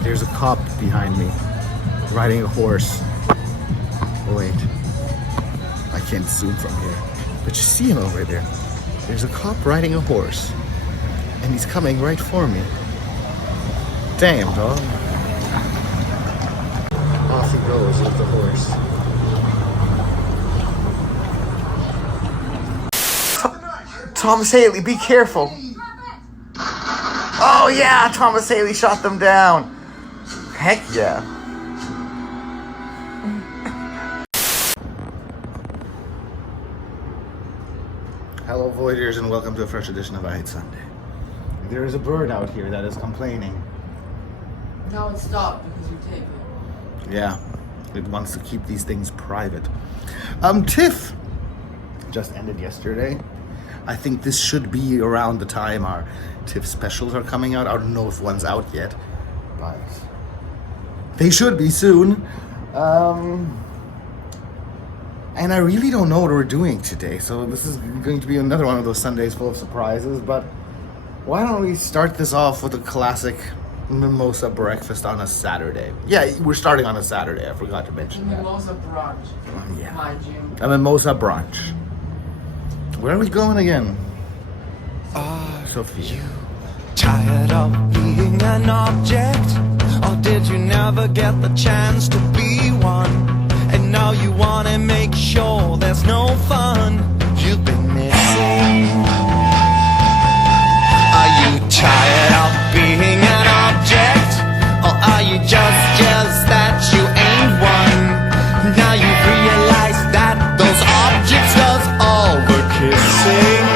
There's a cop behind me, riding a horse. Oh wait, I can't zoom from here, but you see him over there. There's a cop riding a horse, and he's coming right for me. Damn, dog. Off he goes with the horse. Thomas Haley, be careful. Oh yeah, Thomas Haley shot them down. Heck yeah. Hello Voiders and welcome to a fresh edition of I Hate Sunday. There is a bird out here that is complaining. Now it stopped because you take it. Yeah, it wants to keep these things private. TIFF just ended yesterday. I think this should be around the time our TIFF specials are coming out. I don't know if one's out yet, but they should be soon. And I really don't know what we're doing today, so this is going to be another one of those Sundays full of surprises, but why don't we start this off with a classic mimosa breakfast on a Saturday. Yeah, we're starting on a Saturday, I forgot to mention that. Mimosa brunch. Yeah. Mind you. A mimosa brunch. Where are we going again? Sophia. Tired of being an object? Or did you never get the chance to be one? And now you wanna make sure there's no fun you've been missing. Are you tired of being an object? Or are you just jealous that you ain't one? Now you've realized that those objects does all the kissing.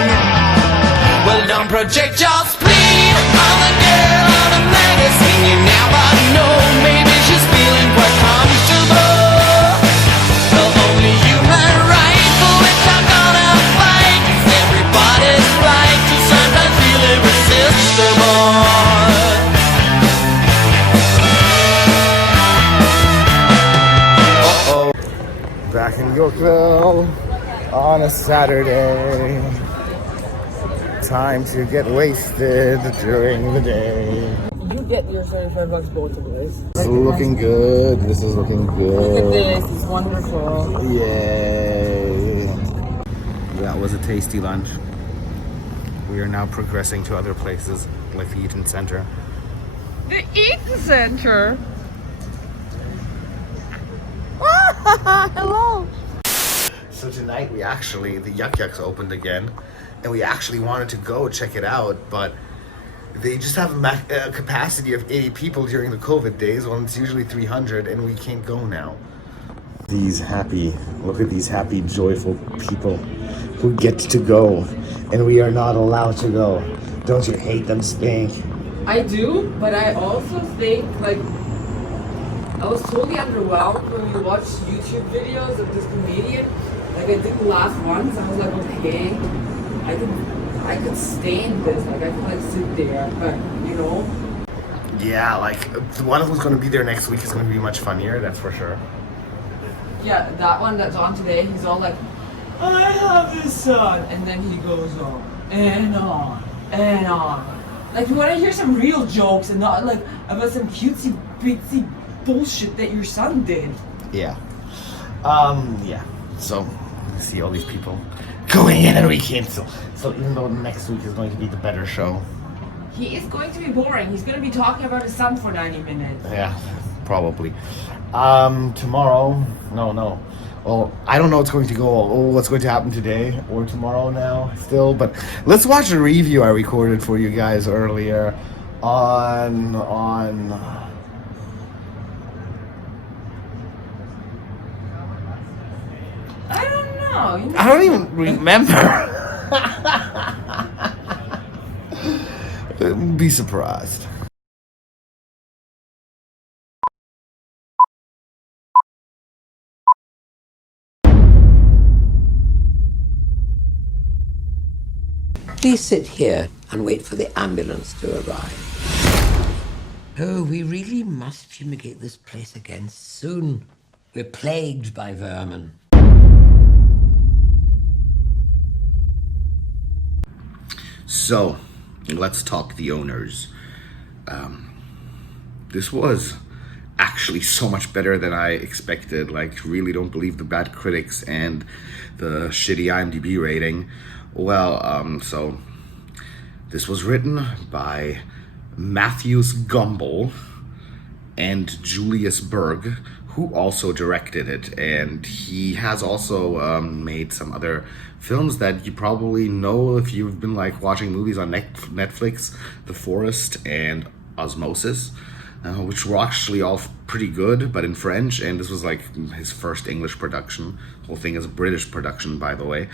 Well, don't project your spleen on the girl on the magazine. You never know, maybe she's feeling quite comfortable. The only human right for which I'm gonna fight is everybody's right to sometimes feel irresistible. Back in Yorkville on a Saturday. Time to get wasted during the day. You get your $35 both of this. This is looking good. This is looking good. Look at this. It's wonderful. Yay. That was a tasty lunch. We are now progressing to other places like the Eaton Center. The Eaton Center. Hello. So tonight the Yuck Yucks opened again, and we actually wanted to go check it out, but they just have a capacity of 80 people during the COVID days, when it's usually 300, and we can't go now. Look at these happy, joyful people who get to go, and we are not allowed to go. Don't you hate them, Spink? I do, but I also think, like, I was totally underwhelmed when we watched YouTube videos of this comedian. Like, I didn't laugh once. I was like, okay, I could stand this. Like, I could like sit there, but you know. Yeah, like the one who's going to be there next week is going to be much funnier. That's for sure. Yeah, that one that's on today. He's all like, I have this son, and then he goes on and on and on. Like, you want to hear some real jokes and not like about some cutesy bitsy bullshit that your son did. Yeah. Yeah. So, see all these people going in and we cancel. So even though next week is going to be the better show. He is going to be boring. He's going to be talking about his son for 90 minutes. Yeah, probably. Tomorrow, no. Well, I don't know what's going to happen today or tomorrow now still, but let's watch a review I recorded for you guys earlier on I don't know. I don't even remember. Be surprised. Please sit here and wait for the ambulance to arrive. Oh, we really must fumigate this place again soon. We're plagued by vermin. So, let's talk the owners. this was actually so much better than I expected. Like, really don't believe the bad critics and the shitty IMDb rating. Well, so this was written by Matthews Gumbel and Julius Berg, who also directed it, and he has also made some other films that you probably know if you've been like watching movies on Netflix, The Forest and Osmosis, which were actually all pretty good, but in French, and this was like his first English production. The whole thing is a British production, by the way.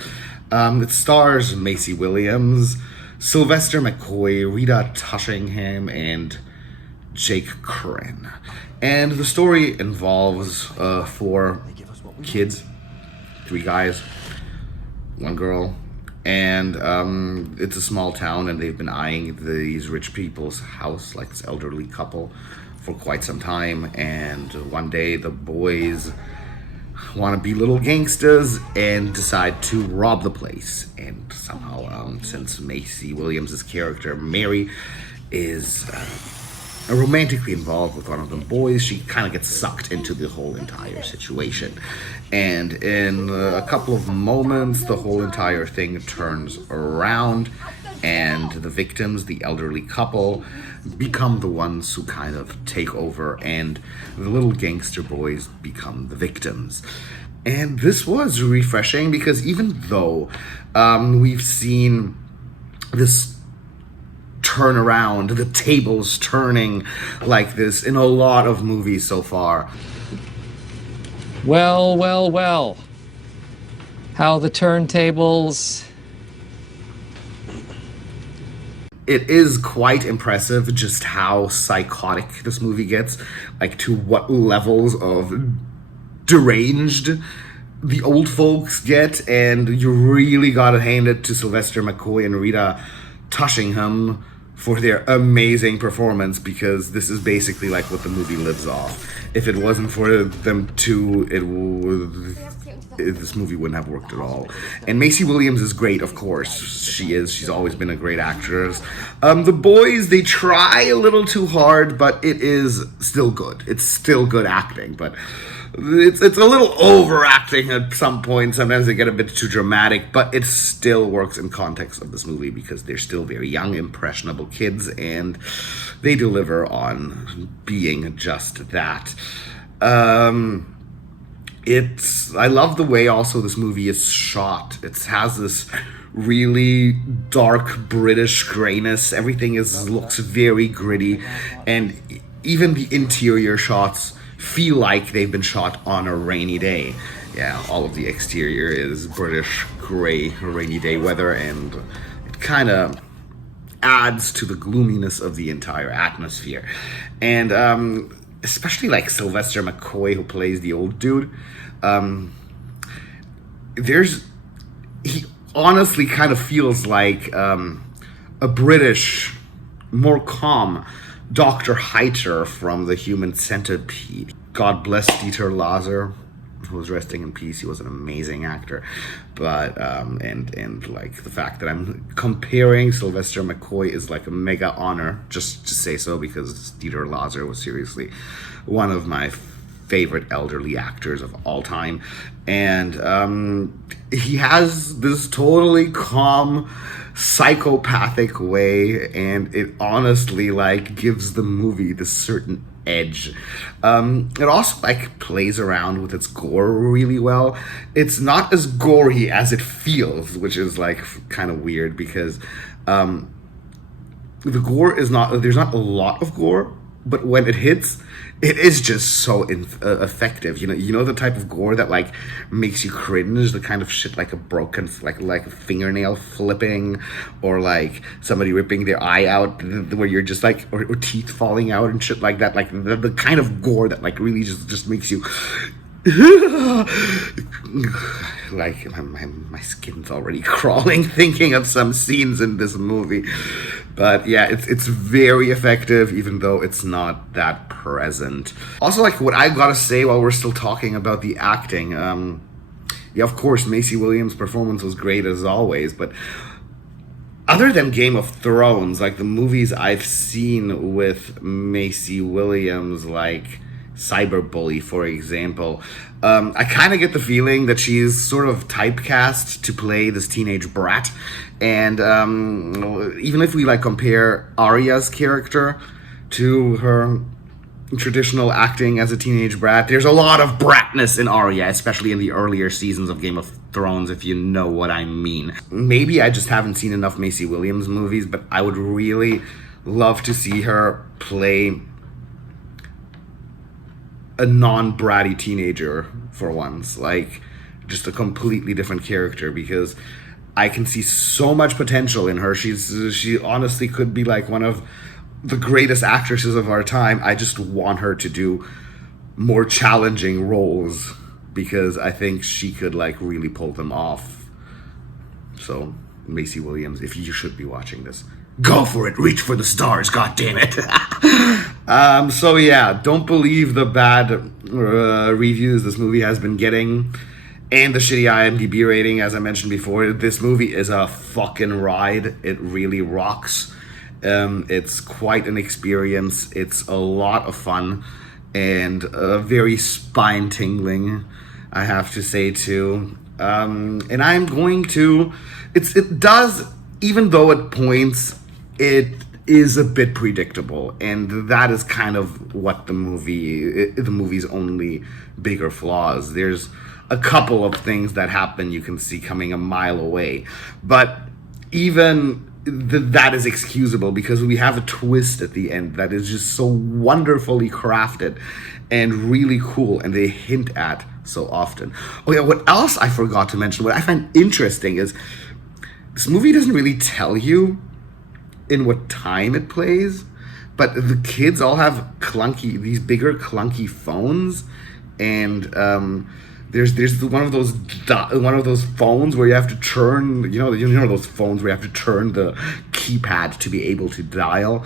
It stars Maisie Williams, Sylvester McCoy, Rita Tushingham, and Jake Curran. And the story involves 4 kids, 3 guys, 1 girl, and it's a small town, and they've been eyeing these rich people's house, like this elderly couple, for quite some time. And one day the boys want to be little gangsters and decide to rob the place. And somehow, since Maisie Williams' character Mary is romantically involved with one of the boys, she kind of gets sucked into the whole entire situation. And in a couple of moments, the whole entire thing turns around, and the victims, the elderly couple, become the ones who kind of take over, and the little gangster boys become the victims. And this was refreshing because even though we've seen this turn around, the tables turning like this in a lot of movies so far. Well, well, well. How the turntables... It is quite impressive just how psychotic this movie gets, like to what levels of deranged the old folks get, and you really gotta hand it to Sylvester McCoy and Rita Tushingham for their amazing performance, because this is basically like what the movie lives off. If it wasn't for them two, this movie wouldn't have worked at all. And Maisie Williams is great, of course. She's always been a great actress. The boys, they try a little too hard, but it is still good. It's still good acting, but it's a little overacting at some point. Sometimes they get a bit too dramatic, but it still works in context of this movie because they're still very young, impressionable kids, and they deliver on being just that. I love the way also this movie is shot. It has this really dark British grayness. Everything looks very gritty, and even the interior shots feel like they've been shot on a rainy day. Yeah, all of the exterior is British gray rainy day weather, and it kind of adds to the gloominess of the entire atmosphere. And especially like Sylvester McCoy, who plays the old dude, he honestly kind of feels like a British, more calm Dr. Heiter from The Human Centipede. God bless Dieter Laser, who was resting in peace. He was an amazing actor. But and like the fact that I'm comparing Sylvester McCoy is like a mega honor, just to say so, because Dieter Laser was seriously one of my favorite elderly actors of all time. And he has this totally calm, psychopathic way, and it honestly like gives the movie this certain edge. It also like plays around with its gore really well. It's not as gory as it feels, which is like kind of weird, because the gore is not, there's not a lot of gore, but when it hits, it is just so effective. You know the type of gore that like makes you cringe, the kind of shit like a broken like a fingernail flipping, or like somebody ripping their eye out, where you're just like, or teeth falling out and shit like that. Like the kind of gore that like really just makes you like my skin's already crawling thinking of some scenes in this movie. But yeah, it's very effective, even though it's not that present. Also, like, what I gotta say while we're still talking about the acting, yeah, of course, Maisie Williams' performance was great as always, but other than Game of Thrones, like the movies I've seen with Maisie Williams, like Cyberbully, for example, I kind of get the feeling that she is sort of typecast to play this teenage brat. And even if we like compare Arya's character to her traditional acting as a teenage brat, there's a lot of bratness in Arya, especially in the earlier seasons of Game of Thrones, if you know what I mean. Maybe I just haven't seen enough Maisie Williams movies, but I would really love to see her play a non-bratty teenager for once, like just a completely different character, because I can see so much potential in her. She honestly could be like one of the greatest actresses of our time. I just want her to do more challenging roles because I think she could like really pull them off. So Maisie Williams, if you should be watching this, go for it, reach for the stars, god damn it. So yeah, don't believe the bad reviews this movie has been getting and the shitty IMDb rating. As I mentioned before, this movie is a fucking ride. It really rocks. It's quite an experience. It's a lot of fun and very spine-tingling, I have to say too. And I'm going to... It does, even though at points it is a bit predictable, and that is kind of what the movie's only bigger flaws. There's a couple of things that happen you can see coming a mile away, but even that is excusable because we have a twist at the end that is just so wonderfully crafted and really cool, and they hint at so often. Oh yeah, what else I forgot to mention, what I find interesting is this movie doesn't really tell you in what time it plays, but the kids all have these bigger clunky phones, and there's one of those phones where you have to turn, you know those phones where you have to turn the keypad to be able to dial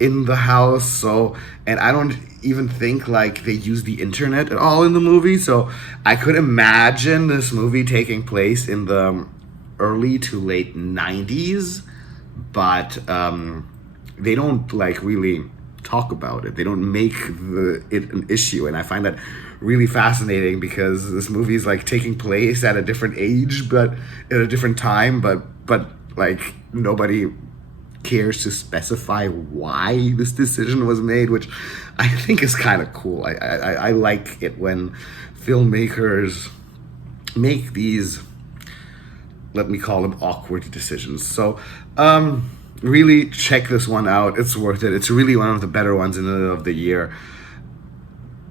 in the house. So, and I don't even think like they use the internet at all in the movie. So I could imagine this movie taking place in the early to late 90s, but they don't like really talk about it. They don't make it an issue, and I find that really fascinating because this movie is like taking place at a different age, but at a different time, but like nobody cares to specify why this decision was made, which I think is kind of cool. I like it when filmmakers make these, let me call them, awkward decisions. So really check this one out. It's worth it. It's really one of the better ones of the year,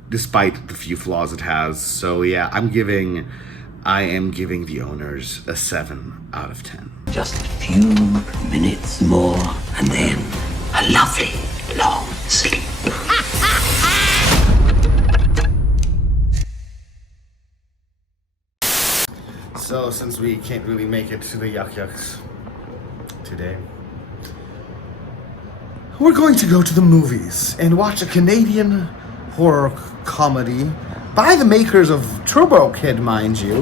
despite the few flaws it has. So yeah, I am giving The Owners a 7 out of 10. Just a few minutes more, and then a lovely long sleep. So since we can't really make it to the Yuck Yucks today, we're going to go to the movies and watch a Canadian horror comedy by the makers of Turbo Kid, mind you,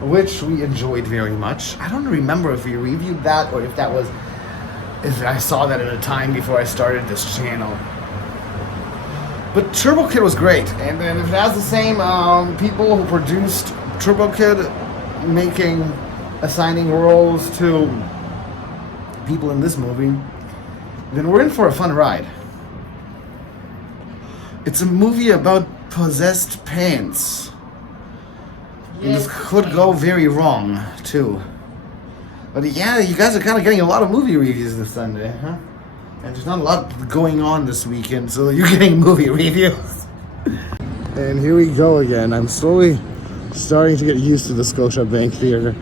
which we enjoyed very much. I don't remember if we reviewed that or if I saw that at a time before I started this channel. But Turbo Kid was great, and then if it has the same people who produced Turbo Kid assigning roles to people in this movie, then we're in for a fun ride. It's a movie about possessed pants. And this could go very wrong, too. But yeah, you guys are kind of getting a lot of movie reviews this Sunday, huh? And there's not a lot going on this weekend, so you're getting movie reviews. And here we go again. I'm slowly starting to get used to the Scotiabank Theater.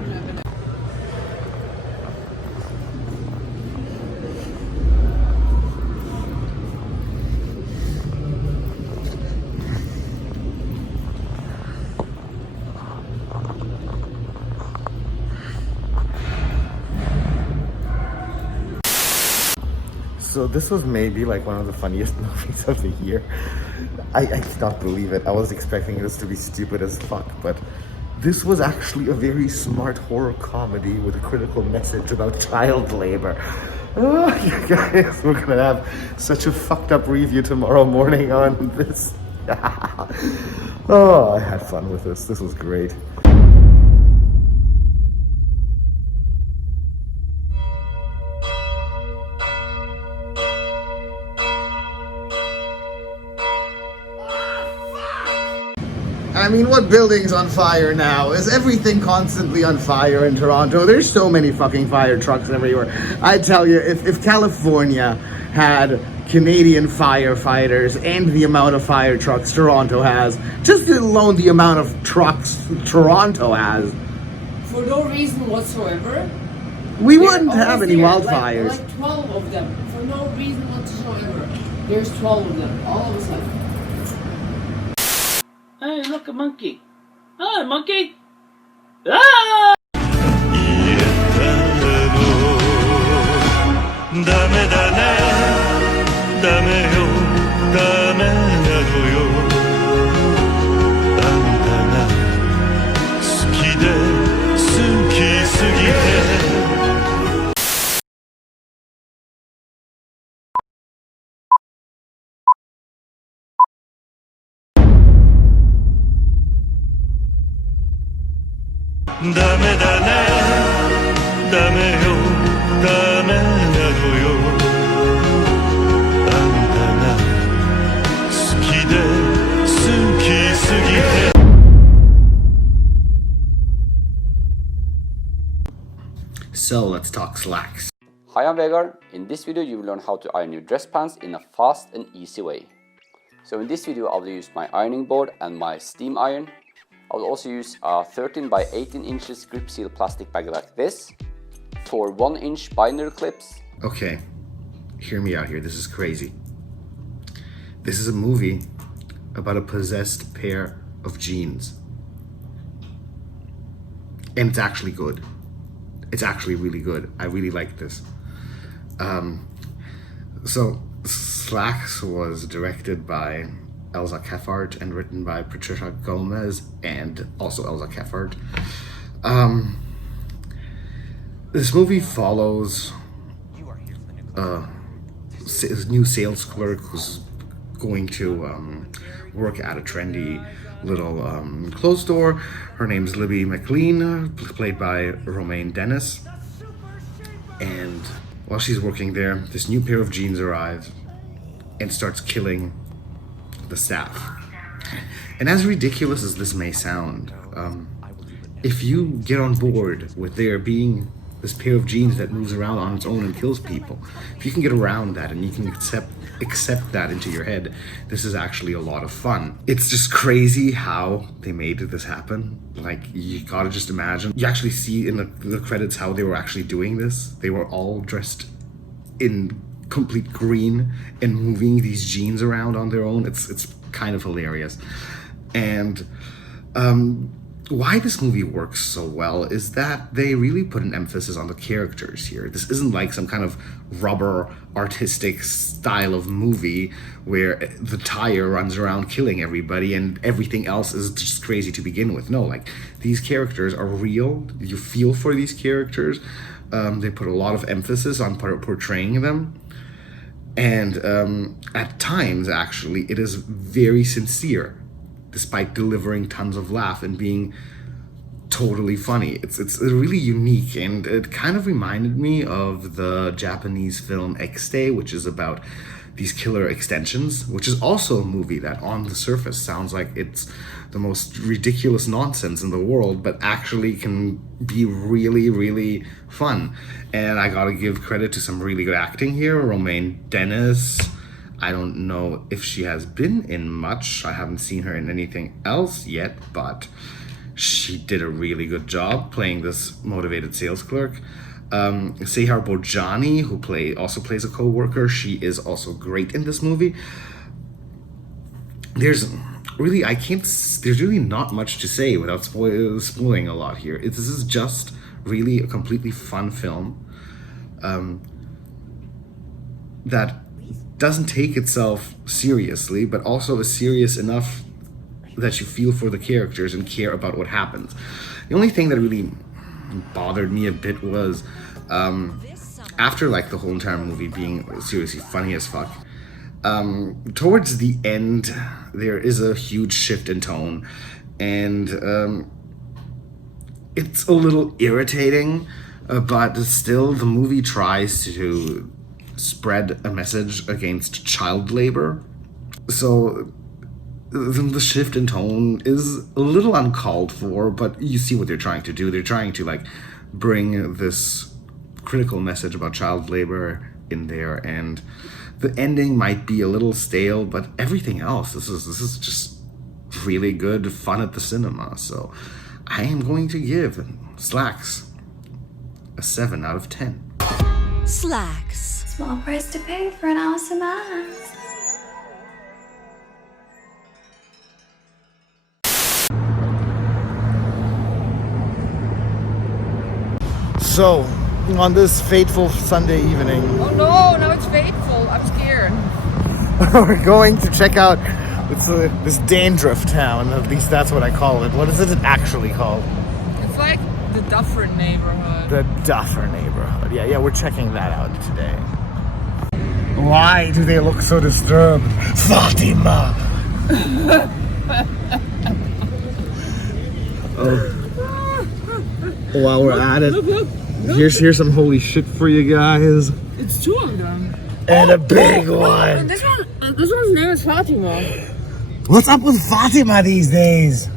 So this was maybe like one of the funniest movies of the year. I cannot believe it. I was expecting this to be stupid as fuck, but this was actually a very smart horror comedy with a critical message about child labor. Oh, you guys, we're gonna have such a fucked up review tomorrow morning on this. Oh, I had fun with this. This was great. I mean, what building's on fire now? Is everything constantly on fire in Toronto? There's so many fucking fire trucks everywhere. I tell you, if California had Canadian firefighters and the amount of fire trucks Toronto has, just alone the amount of trucks Toronto has, For no reason whatsoever. we wouldn't have any wildfires. Like 12 of them. For no reason whatsoever. There's 12 of them. All of a sudden. Hey, look, a monkey. Hi, monkey. Ah! ダメだねダメよダメなのよあんたが好きで好きすぎて ダメだねダメよダメなのよあんたが好きで好きすぎて So let's talk Slaxx. Hi, I'm Vegard. In this video you will learn how to iron your dress pants in a fast and easy way. So in this video I will use my ironing board and my steam iron. I will also use a 13 by 18 inches grip seal plastic bag like this, 4 1-inch binder clips. Okay, hear me out here. This is crazy. This is a movie about a possessed pair of jeans. And it's actually good. It's actually really good. I really like this. So Slaxx was directed by Elsa Keffart and written by Patricia Gomez and also Elsa Keffart. This movie follows a new sales clerk who's going to work at a trendy little clothes store. Her name's Libby McLean, played by Romaine Dennis. And while she's working there, this new pair of jeans arrives and starts killing the staff. And as ridiculous as this may sound, if you get on board with there being this pair of jeans that moves around on its own and kills people, if you can get around that and you can accept that into your head, this is actually a lot of fun. It's just crazy how they made this happen. Like, you gotta just imagine. You actually see in the credits how they were actually doing this. They were all dressed in complete green and moving these jeans around on their own. It's kind of hilarious. And why this movie works so well is that they really put an emphasis on the characters here. This isn't like some kind of rubber artistic style of movie where the tire runs around killing everybody and everything else is just crazy to begin with. No, like, these characters are real. You feel for these characters. They put a lot of emphasis on portraying them. And at times, actually, it is very sincere, despite delivering tons of laugh and being totally funny. It's really unique, and it kind of reminded me of the Japanese film X-Day, which is about these killer extensions, which is also a movie that on the surface sounds like it's the most ridiculous nonsense in the world, but actually can be really, really fun. And I gotta give credit to some really good acting here. Romaine Dennis, I don't know if she has been in much. I haven't seen her in anything else yet, but she did a really good job playing this motivated sales clerk. Sehar Bojani, who also plays a co-worker, she is also great in this movie. There's really not much to say without spoiling a lot here. This is just really a completely fun film that doesn't take itself seriously, but also is serious enough that you feel for the characters and care about what happens. The only thing that really bothered me a bit was after like the whole entire movie being seriously funny as fuck, towards the end there is a huge shift in tone, and it's a little irritating, but still the movie tries to spread a message against child labor. So the shift in tone is a little uncalled for, but you see what they're trying to do. They're trying to like bring this critical message about child labor in there, and the ending might be a little stale, but everything else, this is just really good fun at the cinema. So I am going to give Slaxx a 7 out of 10. Slaxx. Small price to pay for an awesome ass. So, on this fateful Sunday evening, Oh no, now it's fateful. I'm scared. we're going to check out this dandruff town. At least that's what I call it. What is it actually called? It's like the Dufferin neighborhood. The Dufferin neighborhood. Yeah, we're checking that out today. Why do they look so disturbed? Fatima! While we're at it, Look. here's some holy shit for you guys. It's 2 of them. And a big one. This one's name is Fatima. What's up with Fatima these days?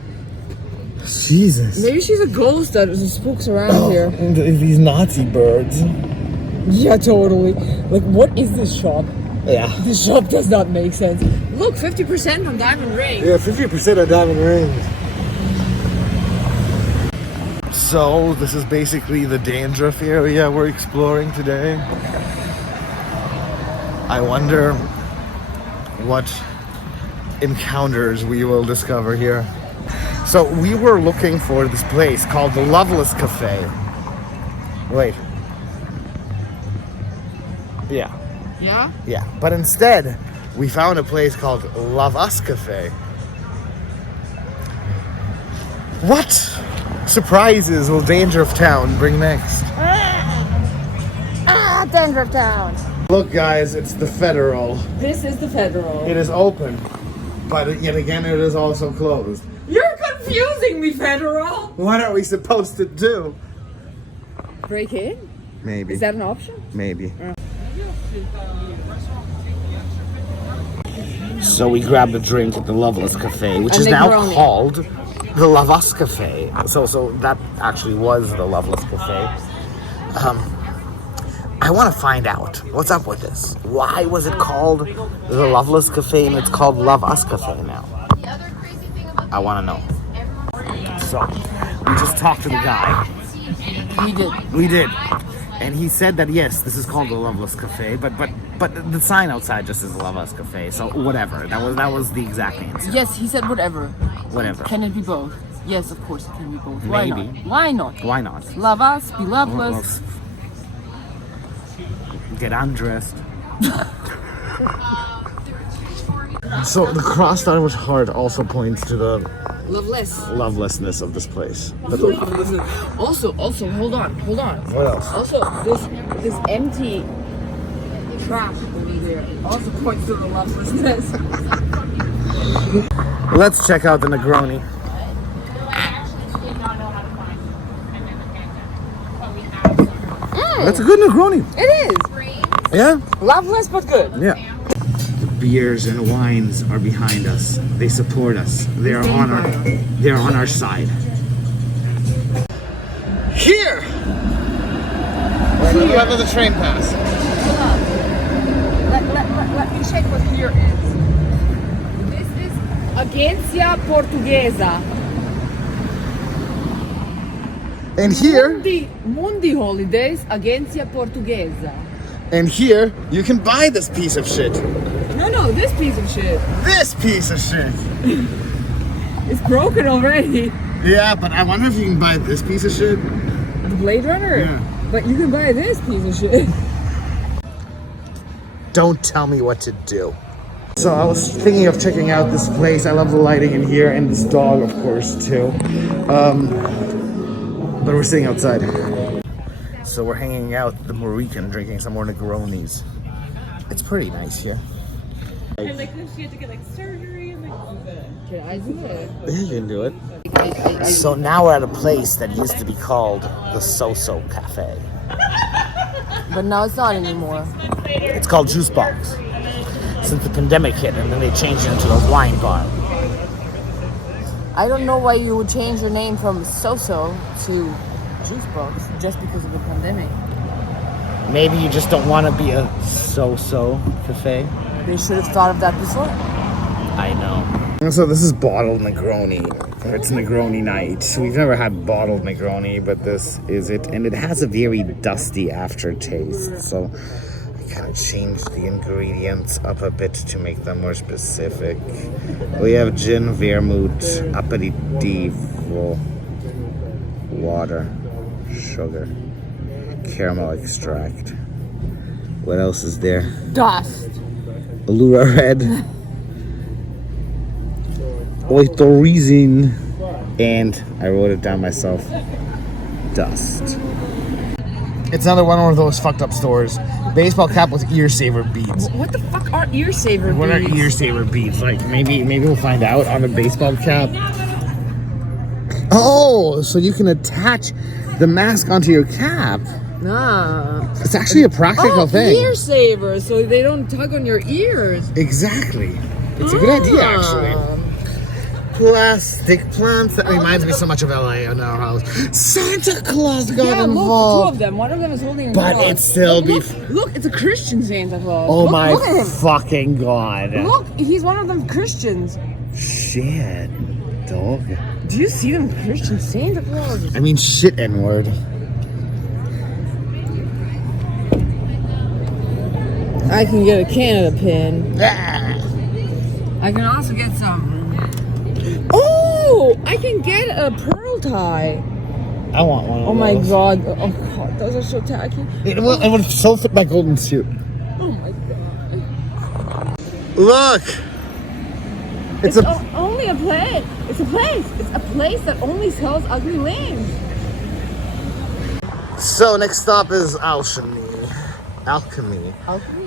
Jesus. Maybe she's a ghost that spooks around here. These Nazi birds. Yeah, totally. Like, what is this shop? Yeah. This shop does not make sense. Look, 50% on diamond rings. Yeah, 50% of diamond rings. So, this is basically the dandruff area we're exploring today. I wonder what encounters we will discover here. So, we were looking for this place called the Loveless Cafe. Wait. Yeah. Yeah? Yeah, but instead, we found a place called Love Us Cafe. What surprises will Dandruff Town bring next? Dandruff Town. Look, guys, it's the Federal. This is the Federal. It is open, but yet again, it is also closed. You're confusing me, Federal. What are we supposed to do? Break in? Maybe. Is that an option? Maybe. So we grabbed a drink at the Loveless Cafe, which And is they now grown it. called the Love Us Cafe. So that actually was the Loveless Cafe. I want to find out what's up with this. Why was it called the Loveless Cafe and it's called Love Us Cafe now? I want to know. So we just talked to the guy. We did. And he said that yes, this is called the Loveless Cafe, but the sign outside just says Love Us Cafe. So whatever. That was the exact answer. Yes, he said whatever. Whatever. Can it be both? Yes, of course it can be both. Why Maybe. not? Why not? Why not? Love us, be loveless. Well, get undressed. So the crossed Irish heart also points to the Loveless. lovelessness of this place. But Also, hold on. what else? Also, this empty trash over there also points to the lovelessness. Let's check out the Negroni. That's a good Negroni. It is. Yeah? Loveless but good. Yeah. The beers and wines are behind us. They support us. They're on our side. Here! You have the train pass. Let me check what here is. This is Agência Portuguesa. And here, Mundi Holidays, Agência Portuguesa. and here, you can buy this piece of shit. No, this piece of shit. This piece of shit. It's broken already. Yeah, but I wonder if you can buy this piece of shit. The Blade Runner? Yeah. But you can buy this piece of shit. Don't tell me what to do. So I was thinking of checking out this place. I love the lighting in here and this dog, of course, too. But we're sitting outside. So we're hanging out at the Morican, drinking some more Negronis. It's pretty nice here. And like then she had to get like surgery and like. Can I do it? Yeah, you can do it. So now we're at a place that used to be called the So-So Cafe. But now it's not anymore. It's called Juice Box. Since the pandemic hit, and then they changed it into a wine bar. I don't know why you would change your name from So-So to Juice Box just because of the pandemic. Maybe you just don't want to be a So-So Cafe. They should have thought of that before. I know. So this is bottled Negroni. It's Negroni night. We've never had bottled Negroni, but this is it. And it has a very dusty aftertaste. So I kind of changed the ingredients up a bit to make them more specific. We have gin, vermouth, aperitivo, water, sugar, caramel extract. What else is there? Dust. Allura red. Oitorizin, and I wrote it down myself, dust. It's another one of those fucked up stores. Baseball cap with ear saver beads. What the fuck are ear saver beads? What are ear saver beads? Like maybe we'll find out on the baseball cap. Oh, so you can attach the mask onto your cap. Nah. It's actually a practical thing. Ear savers, so they don't tug on your ears. Exactly. It's a good idea, actually. Plastic plants. That reminds me so much of LA in our house. Santa Claus got involved. Look, two of them. One of them is holding a But cross. it's still Look, it's a Christian Santa Claus. Oh look, my look at him. fucking god. Look, he's one of them Christians. Shit, dog. Do you see them Christian Santa Clauses? I mean, shit, N-word. I can get a Canada pin. Ah. I can also get some. Oh, I can get a pearl tie. I want one of Oh my those. god. Oh god, those are so tacky. It would so fit my golden suit. Oh my god. Look! It's only a place. It's a place. It's a place that only sells ugly lanes. So next stop is Alchemy.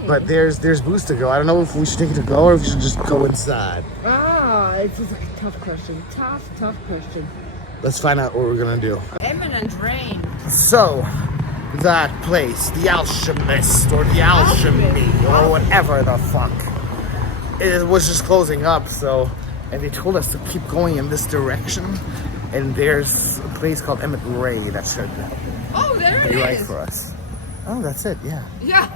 But there's booze to go. I don't know if we should take it to go or if we should just go inside. It's just a tough question. Tough question. Let's find out what we're gonna do. Imminent rain. So, that place, the Alchemist or the Alchemy or whatever the fuck, it was just closing up. So, and they told us to keep going in this direction. And there's a place called Emmett Ray that should be right for us. Oh, that's it. Yeah. Yeah.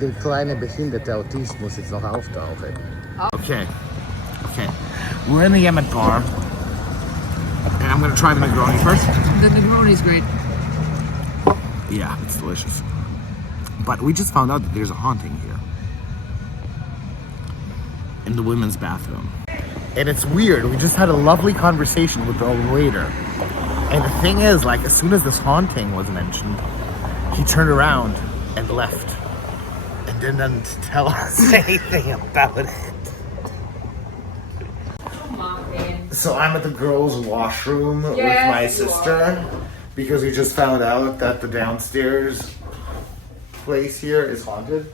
Der kleine behinderte Autismus ist noch auftauchen. Okay. We're in the Emmett bar. And I'm gonna try the Negroni first. The Negroni's great. Yeah, it's delicious. But we just found out that there's a haunting here. In the women's bathroom. And it's weird. We just had a lovely conversation with the waiter. And the thing is, like, as soon as this haunting was mentioned, he turned around and left. And didn't tell us anything about it. Come on, man. So I'm at the girls' washroom with my sister because we just found out that the downstairs place here is haunted.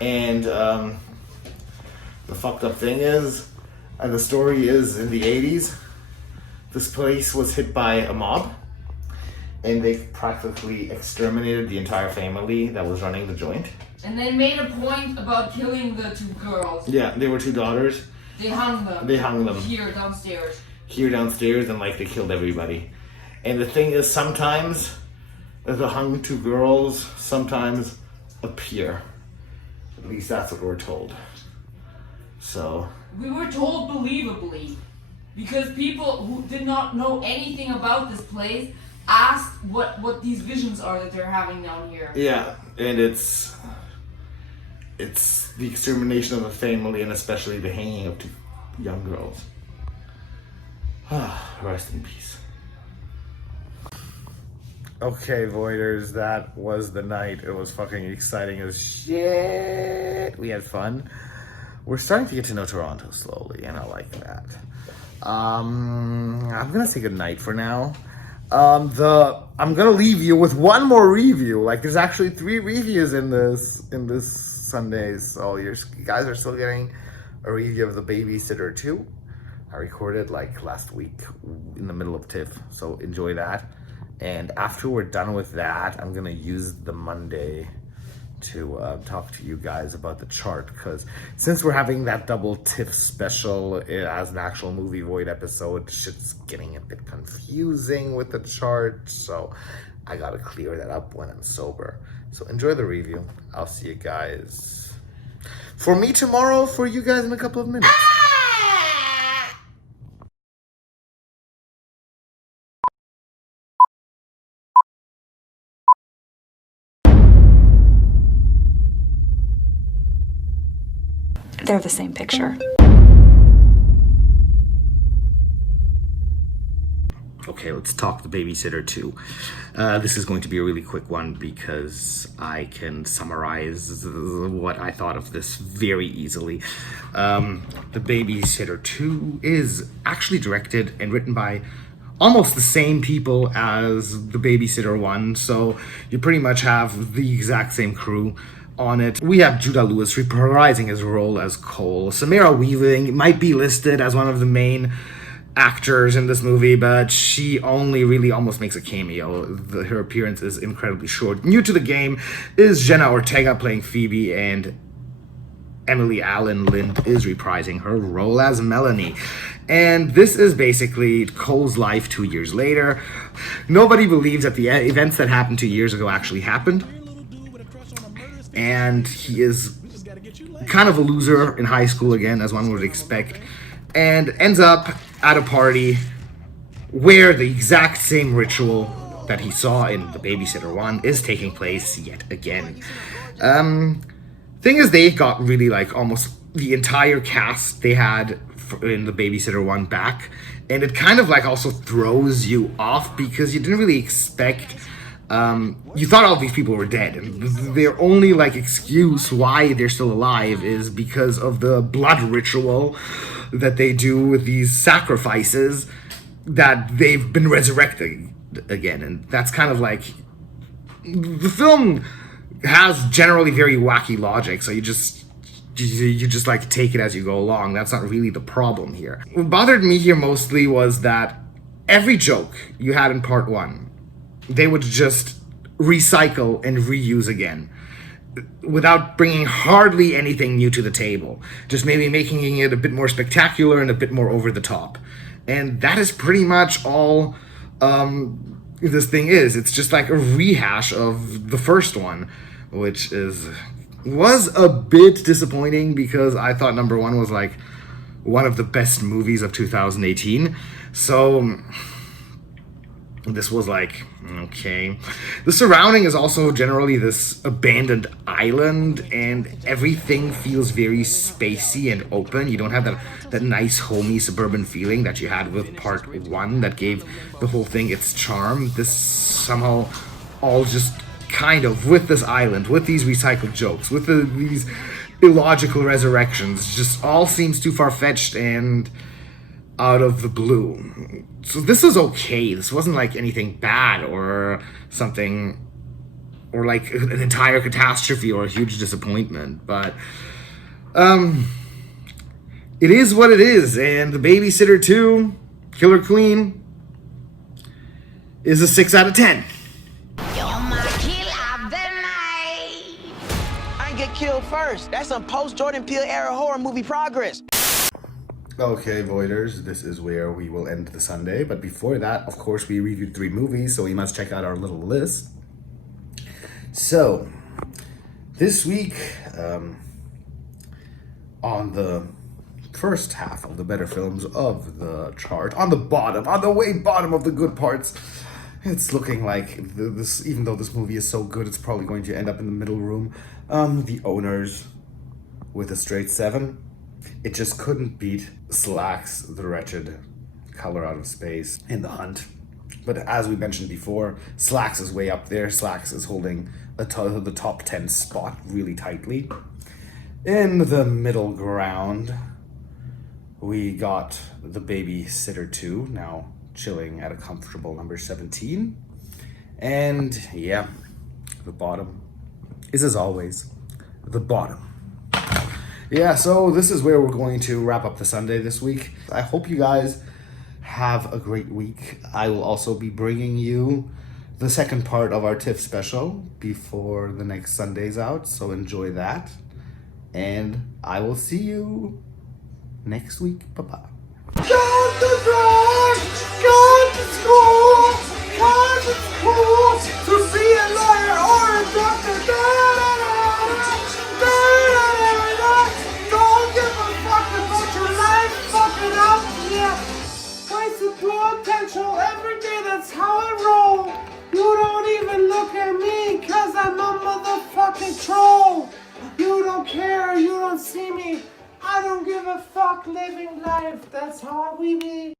And the fucked up thing is, and the story is in the 80s, this place was hit by a mob and they practically exterminated the entire family that was running the joint. And they made a point about killing the two girls. Yeah, they were two daughters. They hung them. Here downstairs, and like they killed everybody. And the thing is, sometimes the hung two girls sometimes appear. At least that's what we're told. So we were told believably, because people who did not know anything about this place asked what these visions are that they're having down here. yeah, and it's the extermination of a family and especially the hanging of two young girls. Rest in peace. Okay, Voiders, that was the night. It was fucking exciting as shit. We had fun. We're starting to get to know Toronto slowly, and I like that. I'm gonna say goodnight for now. I'm gonna leave you with one more review. Like, there's actually 3 reviews in this Sunday, so you guys are still getting a review of the Babysitter 2. I recorded like last week in the middle of TIFF, so enjoy that. And after we're done with that, I'm gonna use the Monday to talk to you guys about the chart, because since we're having that double TIFF special as an actual movie void episode, shit's getting a bit confusing with the chart, so I gotta clear that up when I'm sober. So enjoy the review. I'll see you guys for me tomorrow, for you guys in a couple of minutes. They're the same picture. Okay, let's talk the Babysitter 2. This is going to be a really quick one because I can summarize what I thought of this very easily. The Babysitter 2 is actually directed and written by almost the same people as the Babysitter 1, so you pretty much have the exact same crew on it. We have Judah Lewis reprising his role as Cole. Samara Weaving might be listed as one of the main actors in this movie, but she only really almost makes a cameo. Her appearance is incredibly short. New to the game is Jenna Ortega playing Phoebe, and Emily Allen Lind is reprising her role as Melanie. And this is basically Cole's life 2 years later. Nobody believes that the events that happened 2 years ago actually happened. And he is kind of a loser in high school again, as one would expect, and ends up at a party where the exact same ritual that he saw in the Babysitter 1 is taking place yet again. Thing is, they got really like almost the entire cast they had in the Babysitter 1 back, and it kind of like also throws you off because you didn't really expect. You thought all these people were dead, and their only like excuse why they're still alive is because of the blood ritual that they do with these sacrifices, that they've been resurrected again. And that's kind of like, the film has generally very wacky logic, so you just like take it as you go along. That's not really the problem here. What bothered me here mostly was that every joke you had in part 1, they would just recycle and reuse again without bringing hardly anything new to the table. Just maybe making it a bit more spectacular and a bit more over the top. And that is pretty much all this thing is. It's just like a rehash of the first one, which was a bit disappointing because I thought number 1 was like one of the best movies of 2018. So this was like, okay. The surrounding is also generally this abandoned island, and everything feels very spacey and open. You don't have that nice homey suburban feeling that you had with part 1 that gave the whole thing its charm. This somehow all just kind of, with this island, with these recycled jokes, with these illogical resurrections, just all seems too far-fetched and out of the blue. So this was okay. This wasn't like anything bad or something, or like an entire catastrophe or a huge disappointment, but it is what it is. And the Babysitter 2, Killer Queen, is a 6 out of 10. I get killed first. That's some post-Jordan Peele era horror movie progress. Okay, Voiders, this is where we will end the Sunday. But before that, of course, we reviewed 3 movies, so we must check out our little list. So, this week, on the first half of the better films of the chart, on the way bottom of the good parts, it's looking like this. Even though this movie is so good, it's probably going to end up in the middle room. The Owners with a straight 7. It just couldn't beat Slaxx, The Wretched, Color Out of Space, and The Hunt. But as we mentioned before, Slaxx is way up there. Slaxx is holding the top 10 spot really tightly. In the middle ground, we got the Babysitter 2, now chilling at a comfortable number 17. And yeah, the bottom is, as always, the bottom. Yeah, so this is where we're going to wrap up the Sunday this week. I hope you guys have a great week. I will also be bringing you the second part of our TIFF special before the next Sunday's out, so enjoy that. And I will see you next week. Bye-bye. Go to brunch! Go to school! Cause it's cool to be a lawyer or a doctor. Don't give a fuck about your life. Fuck it up, yeah. Wasted potential every day, that's how I roll. You don't even look at me, cause I'm a motherfucking troll. You don't care, you don't see me. I don't give a fuck living life, that's how we be.